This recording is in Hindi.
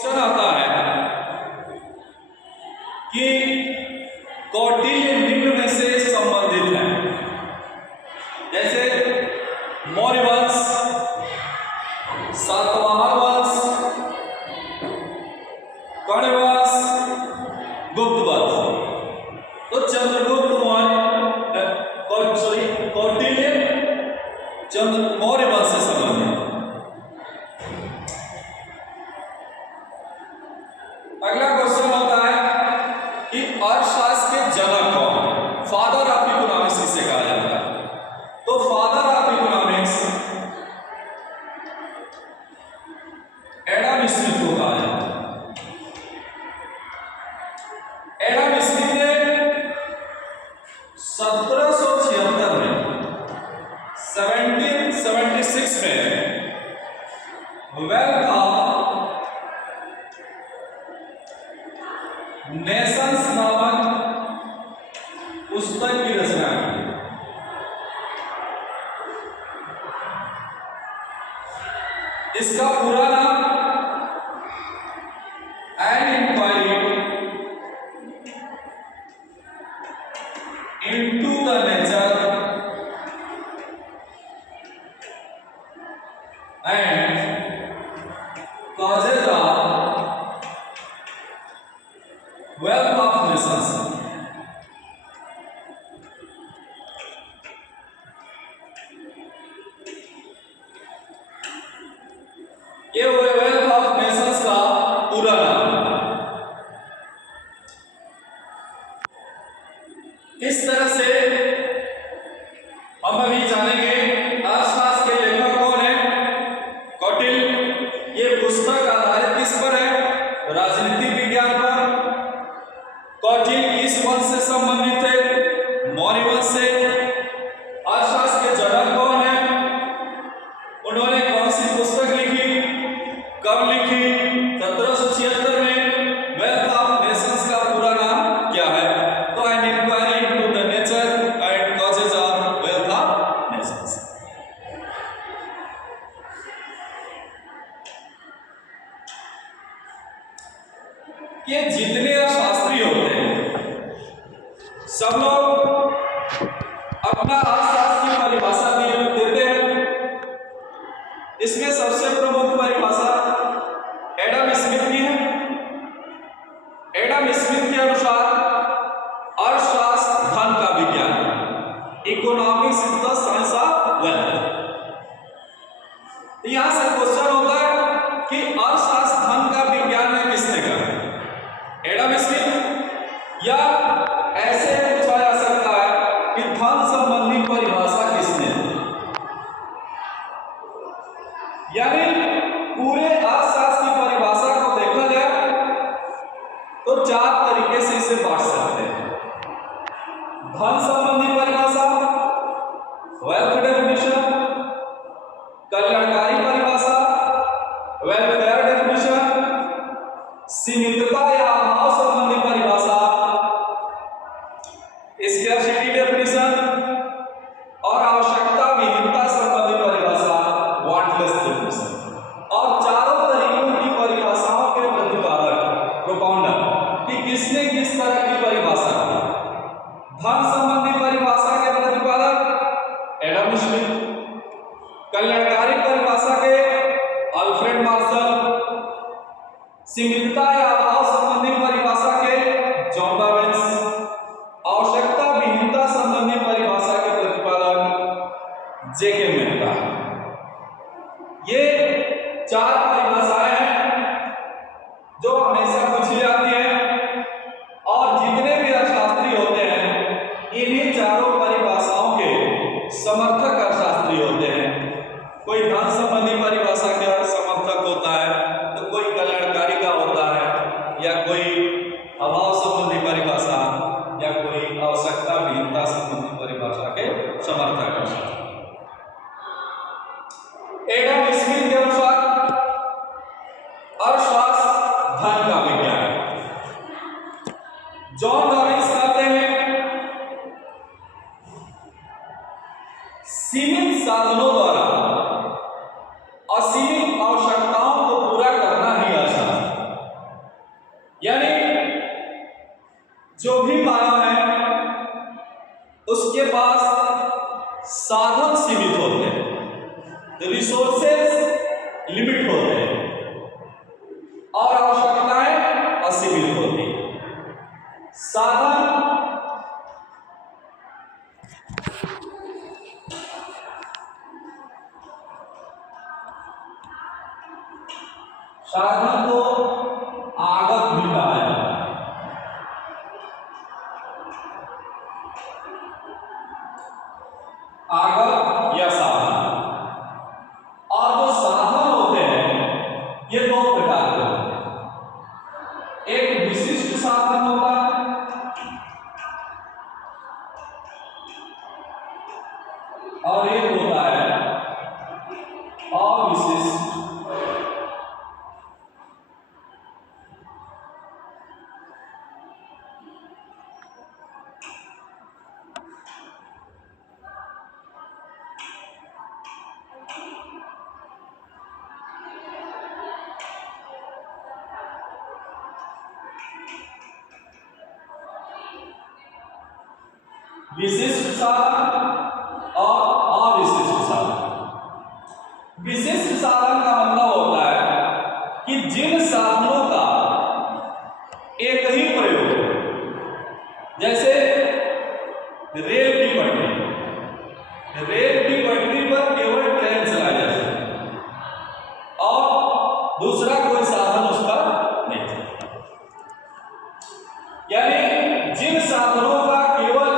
क्वेश्चन आता है कि कौटिल्य निम्न में से संबंधित है, जैसे मौर्य वंश, सातवाहन वंश, कर्ण वंश, गुप्त वंश। तो चंद्रगुप्त मौर्य कौटिल्य मौर्य वंश से संबंधित। अगला क्वेश्चन होता है कि अर्थशास्त्र के जनक कौन? फादर ऑफ इकोनॉमिक्स इसे कहा जाता है। तो father of economics Adam Smith को कहा जाता है। एडम स्मिथ ने 1776 में 1776 में वेल्थ ऑफ नेशंस नामक पुस्तक की रचना की। इसका पूरा नाम an inquiry into the nature and causes of wealth of nations. ये वो वेल्थ ऑफ नेशंस का पूरा नाम। इस तरह से हम अभी जानेंगे अर्थशास्त्र के लेखक कौन है। कौटिल्य। ये पुस्तक आधारित किस पर है? राजनीतिक विज्ञान पर। कौटिल्य किस वंश से संबंधित है? मौर्य वंश से। अर्थशास्त्र के जनक कौन है? उन्होंने कौन सी पुस्तक लिखी, कब लिखी? 1776 में। वेल्थ ऑफ नेशंस का पूरा नाम क्या है? तो an inquiry into the nature and causes of wealth of nations. ये जितने अर्थशास्त्री होते हैं सब लोग अपना अर्थशास्त्र की परिभाषा देते हैं। इसमें सबसे प्रमुख परिभाषा एडम स्मिथ की है। एडम स्मिथ के अनुसार अर्थशास्त्र धन का विज्ञान, economics is the science of wealth. यहां से क्वेश्चन होता है कि अर्थशास्त्र धन का विज्ञान है किसने कहा? Adam Smith. या ऐसे पूछा जा सकता है कि धन संबंधी परिभाषा किसने दी? यानी पूरे अर्थशास्त्र की परिभाषा को देखा जाए तो 4 तरीके से इसे बांट सकते हैं। धन संबंधी परिभाषा, वेल्थ डेफिनेशन, कल्याणकारी परिभाषा, वेलफेयर डेफिनेशन, सीमितता या अभाव संबंधी परिभाषा, स्कैर्सिटी डेफिनेशन और आवश्यकता विहीनता संबंधी परिभाषा, वांटलेस डेफिनेशन। और चारों तरीकों की परिभाषाओं के प्रतिपादक प्रोपाउंडर कि किसने किस तरह की परिभाषा दी। धन संबंधी परिभाषा के प्रतिपादक एडम स्मिथ, कल्याणकारी परिभाषा के अल्फ्रेड मार्शल, सीमितता या अभाव संबंधी परिभाषा के जॉन डॉवेंस, आवश्यकता विहीनता संबंधी परिभाषा के प्रतिपादक जेके मेहता। ये 4 परिभाषाएं हैं जो हमेशा पूछी जाती हैं और जितने भी अर्थशास्त्री होते हैं इन्हीं चारों परिभाषाओं के समर्थक अर्थशास्त्री होते हैं। कोई धन संबंधी परिभाषा का समर्थक होता है, तो कोई कल्याणकारी का होता है, या कोई जो भी मानव है उसके पास साधन सीमित होते हैं, रिसोर्सेज लिमिट होते हैं और आवश्यकताएं असीमित होती हैं। साधन साधन को आगत भी कहा जाता है। आगत या साधन। और जो साधन होते हैं ये दो प्रकार के होते हैं। एक विशिष्ट साधन होता है और एक होता है अविशिष्ट। विशिष्ट साधन और